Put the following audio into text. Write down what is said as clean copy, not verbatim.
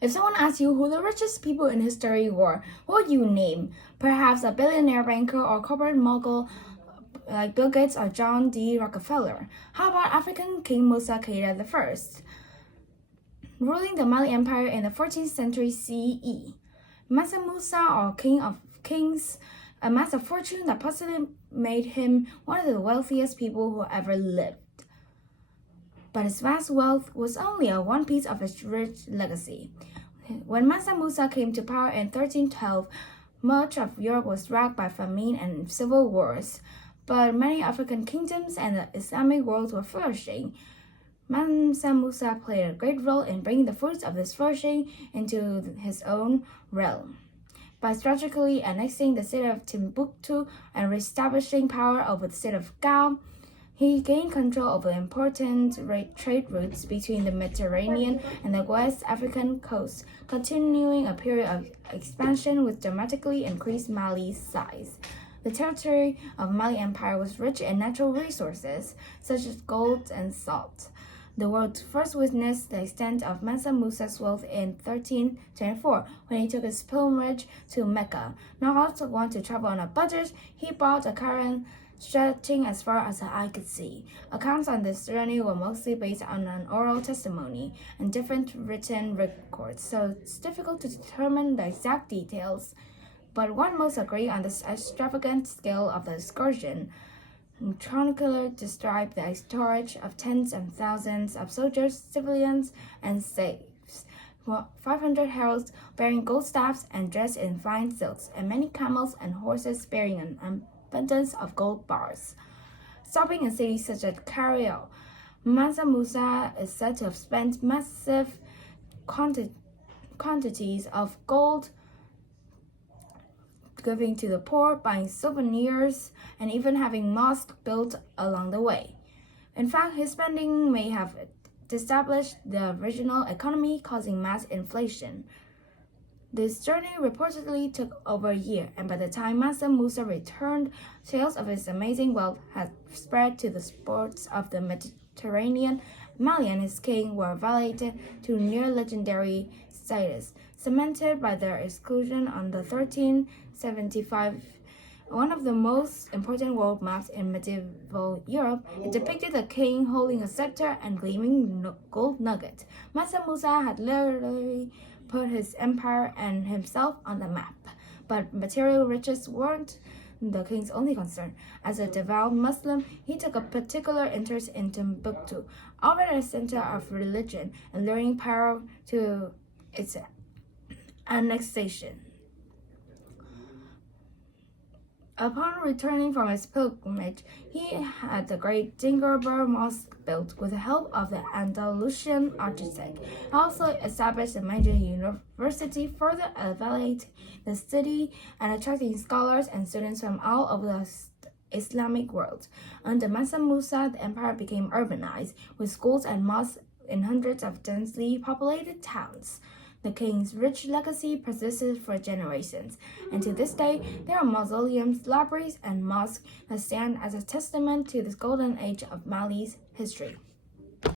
If someone asks you who the richest people in history were, what would you name? Perhaps a billionaire banker or corporate mogul like Bill Gates or John D. Rockefeller. How about African King Musa Keita I, ruling the Mali Empire in the 14th century CE? Mansa Musa, or King of Kings, amassed a fortune that possibly made him one of the wealthiest people who ever lived. But his vast wealth was only one piece of his rich legacy. When Mansa Musa came to power in 1312, much of Europe was racked by famine and civil wars, but many African kingdoms and the Islamic world were flourishing. Mansa Musa played a great role in bringing the fruits of this flourishing into his own realm. By strategically annexing the city of Timbuktu and reestablishing power over the city of Gao, he gained control over important trade routes between the Mediterranean and the West African coast, continuing a period of expansion which dramatically increased Mali's size. The territory of Mali Empire was rich in natural resources, such as gold and salt. The world first witnessed the extent of Mansa Musa's wealth in 1324 when he took his pilgrimage to Mecca. Not want to travel on a budget, he bought a caravan stretching as far as the eye could see. Accounts on this journey were mostly based on an oral testimony and different written records, so it's difficult to determine the exact details. But one most agree on the extravagant scale of the excursion. Chroniclers describe the storage of tens of thousands of soldiers, civilians, and slaves. 500 heralds bearing gold staffs and dressed in fine silks, and many camels and horses bearing an abundance of gold bars. Stopping in cities such as Cairo, Mansa Musa is said to have spent massive quantities of gold giving to the poor, buying souvenirs, and even having mosques built along the way. In fact, his spending may have established the regional economy, causing mass inflation. This journey reportedly took over a year, and by the time Mansa Musa returned, tales of his amazing wealth had spread to the ports of the Mediterranean. Mali and his king were elevated to near-legendary status, cemented by their exclusion on the 1375, one of the most important world maps in medieval Europe. It depicted the king holding a scepter and gleaming gold nugget. Mansa Musa had literally put his empire and himself on the map, but material riches weren't the king's only concern. As a devout Muslim, he took a particular interest in Timbuktu, already a center of religion, and luring power to its annexation. Upon returning from his pilgrimage, he had the great Dingarbur Mosque built with the help of the Andalusian architect. He also established a major university, further elevating the city and attracting scholars and students from all over the Islamic world. Under Mansa Musa, the empire became urbanized, with schools and mosques in hundreds of densely populated towns. The king's rich legacy persisted for generations, and to this day, there are mausoleums, libraries, and mosques that stand as a testament to this golden age of Mali's history.